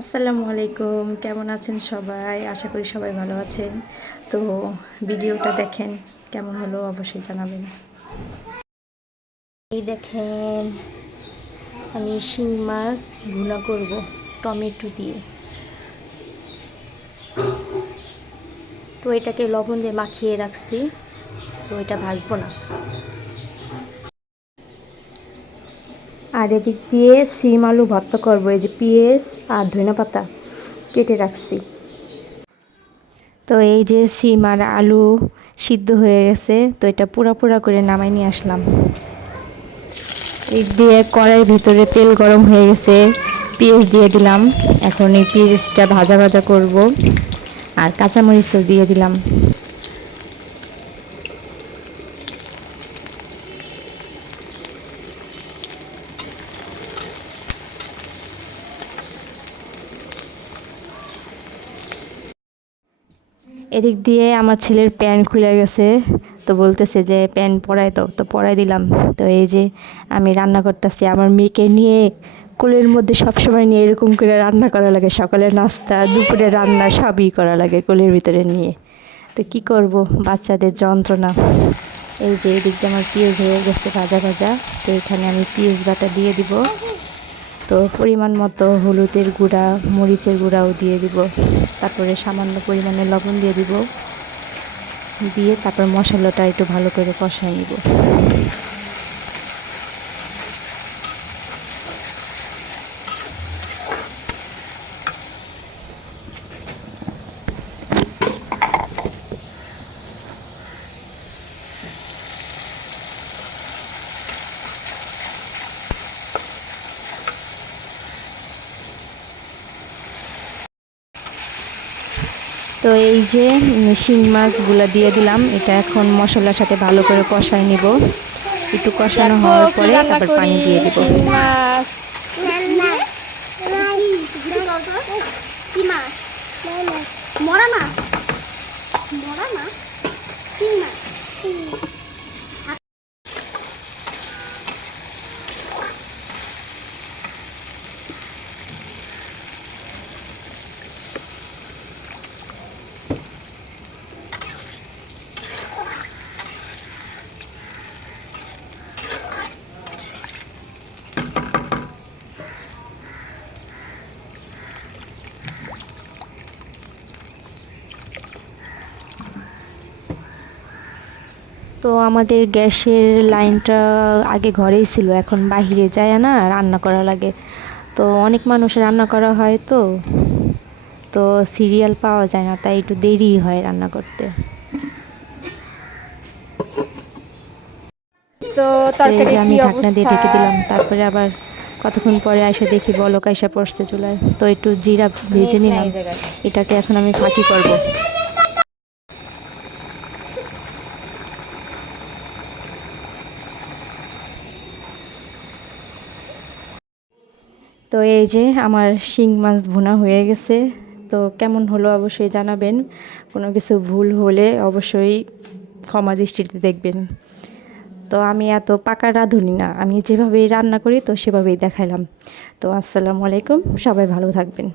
আসসালামু আলাইকুম। কেমন আছেন সবাই? আশা করি সবাই ভালো আছেন। তো ভিডিওটা দেখেন, কেমন হলো অবশ্যই জানাবেন। এই দেখেন, আমি শিং মাছ ভুনা করব, টমেটো দিয়ে। তো এটাকে লবণ দিয়ে মাখিয়ে রাখছি, তো এটা ভাজবো না। আর এদিক দিয়ে সিম, আলু ভর্তা করব? এই যে পেঁয়াজ আর ধনে পাতা কেটে রাখছি। তো এই যে সিম আর আলু সিদ্ধ হয়ে গেছে, তো এটা পুরা পুরা করে নামাই নিয়ে আসলাম। এদিক দিয়ে কড়াইয়ের ভিতরে তেল গরম হয়ে গেছে, পেঁয়াজ দিয়ে দিলাম। এখন এই পেঁয়াজটা ভাজা ভাজা করব। আর কাঁচামরিচও দিয়ে দিলাম। এদিক দিয়ে আমার ছেলের প্যান্ট খুলে গেছে, তো বলতেছে যে, প্যান্ট পরাই তো তো পরাই দিলাম। তো এই যে আমি রান্না করতেছি, আমার মেয়েকে নিয়ে কোলের মধ্যে সবসময় নিয়ে এরকম করে রান্না করা লাগে। সকালের নাস্তা দুপুরে রান্না, সবই করা লাগে কোলের ভিতরে নিয়ে। তো কি করব? বাচ্চাদের যন্ত্রণা। এই যে এদিক দিয়ে আমার পেঁয়াজ হয়ে গেছে ভাজা ভাজা, তো এখানে আমি পেঁয়াজ বাটা দিয়ে দিব। তো পরিমাণ মতো হলুদের গুঁড়া, মরিচের গুঁড়াও দিয়ে দিব। তারপরে সামান্য পরিমাণে লবণ দিয়ে দিব। দিয়ে তারপর মশলাটা একটু ভালো করে কষাই নিব। তো এই যে শিং মাছগুলো দিয়ে দিলাম। এটা এখন মশলার সাথে ভালো করে কষাই নিব। একটু কষানো হওয়ার পরে তারপর পানি দিয়ে দিব কি মাছ মরা মাছ মরা মাছ কি মাছ তো আমাদের গ্যাসের লাইনটা আগে ঘরেই ছিল এখন বাহিরে যায় না রান্না করা লাগে। তো অনেক মানুষ রান্না করা হয় তো তো সিরিয়াল পাওয়া যায় না তাই একটু দেরি হয় রান্না করতে। তো তো আমি ঢাকনা দিয়ে ঢেকে দিলাম তারপরে আবার কতক্ষণ পরে এসে দেখি বলক আইসা পড়ছে চুলায়। তো একটু জিরা ভেজে নিলাম এটাকে এখন আমি ফাঁকি করব। তো এই যে আমার শিং মাছ ভুনা হয়ে গেছে। তো কেমন হলো অবশ্যই জানাবেন। কোনো কিছু ভুল হলে অবশ্যই ক্ষমা দৃষ্টিতে দেখবেন। তো আমি এত পাকা রাঁধুনি না, আমি যেভাবেই রান্না করি তো সেভাবেই দেখাইলাম। তো আসসালামু আলাইকুম, সবাই ভালো থাকবেন।